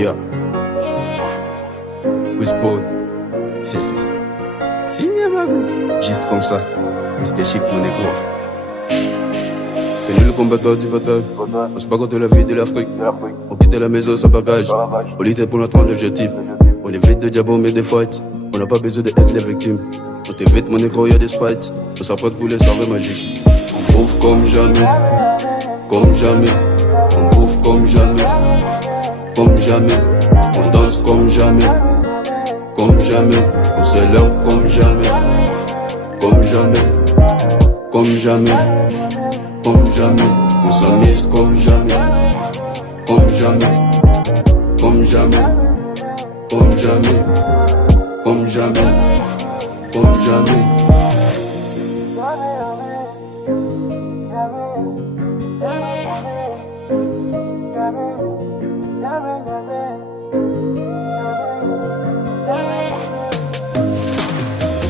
Yeah. Whisper. Signe ma gueule. Juste comme ça. C'était chic mon négro. C'est nous le combattant du bataille. On se bat contre la vie de l'Afrique. On quitte la maison sans bagage. On lutte pour notre objectif. On évite de diable mais des fights. On n'a pas besoin d'être les victimes. On t'évite mon négro, y'a des spites. On s'apprête pour les soirées magiques. On bouffe comme jamais. Comme jamais. On bouffe comme jamais. Comme jamais. On danse comme jamais. Comme jamais. On se lève comme jamais. Comme jamais. Comme jamais. Comme jamais. On s'amuse comme jamais. Comme jamais. Comme jamais. Comme jamais. Comme jamais. Comme jamais.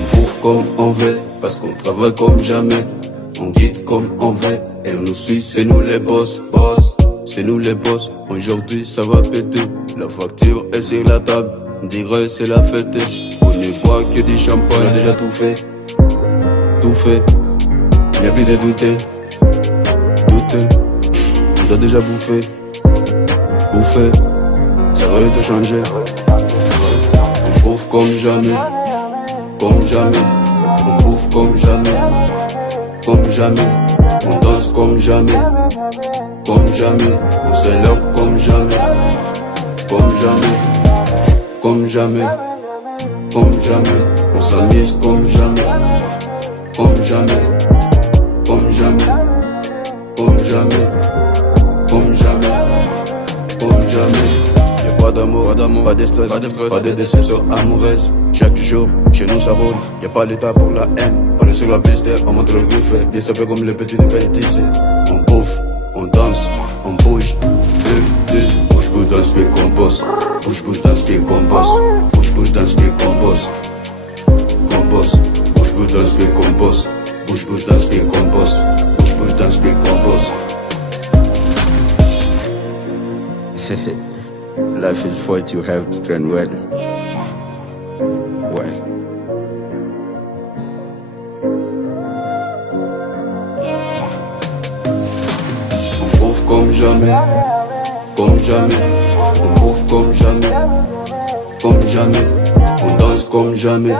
On bouffe comme on veut, parce qu'on travaille comme jamais. On guide comme on veut, et on nous suit, c'est nous les boss, boss. C'est nous les boss, aujourd'hui ça va péter. La facture est sur la table, on dirait c'est la fête. On ne boit que du champagne, on a déjà tout fait. Tout fait, il n'y a plus de douter. Douter, on doit déjà bouffer. Bouffer, ça va tout changer. On bouffe comme jamais. Comme jamais, on bouffe comme jamais. Comme jamais, on danse comme jamais. Comme jamais, on se lève comme jamais. Comme jamais, comme jamais. Comme jamais, on s'amuse comme jamais. Comme jamais, comme jamais. Comme jamais, comme jamais. Comme jamais. Y'a pas d'amour, pas de stress, pas de déception amoureuse. Chaque jour, chez nous ça roule, y'a pas l'état pour la haine. On est sur la piste, on montre le griffe, bien sapé comme les petits de Bentissé. On bouffe, on danse, on bouge. Bouge, bouge dans ce pied qu'on bosse. Bouge, bouge dans ce pied qu'on bosse. Bouge, bouge dans ce pied qu'on bosse. Qu'on bosse. Bouge, bouge dans ce pied qu'on bosse. Bouge, bouge dans ce pied qu'on bosse. Bouge, bouge dans ce pied qu'on bosse. Life is fight, you have to train well. Ouais. On bouffe comme jamais. Comme jamais. On bouffe comme jamais. Comme jamais. On danse comme jamais.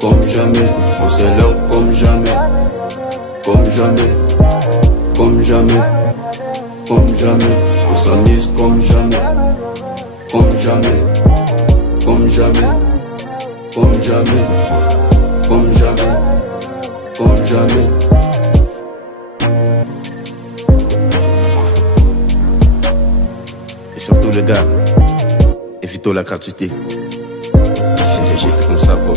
Comme jamais. On se lève comme jamais. Comme jamais. Comme jamais. Comme jamais. On s'amuse comme jamais. Comme jamais. Comme jamais. Comme jamais. Comme jamais. Comme jamais. Et surtout les gars, évitons la gratuité. Juste comme ça quoi.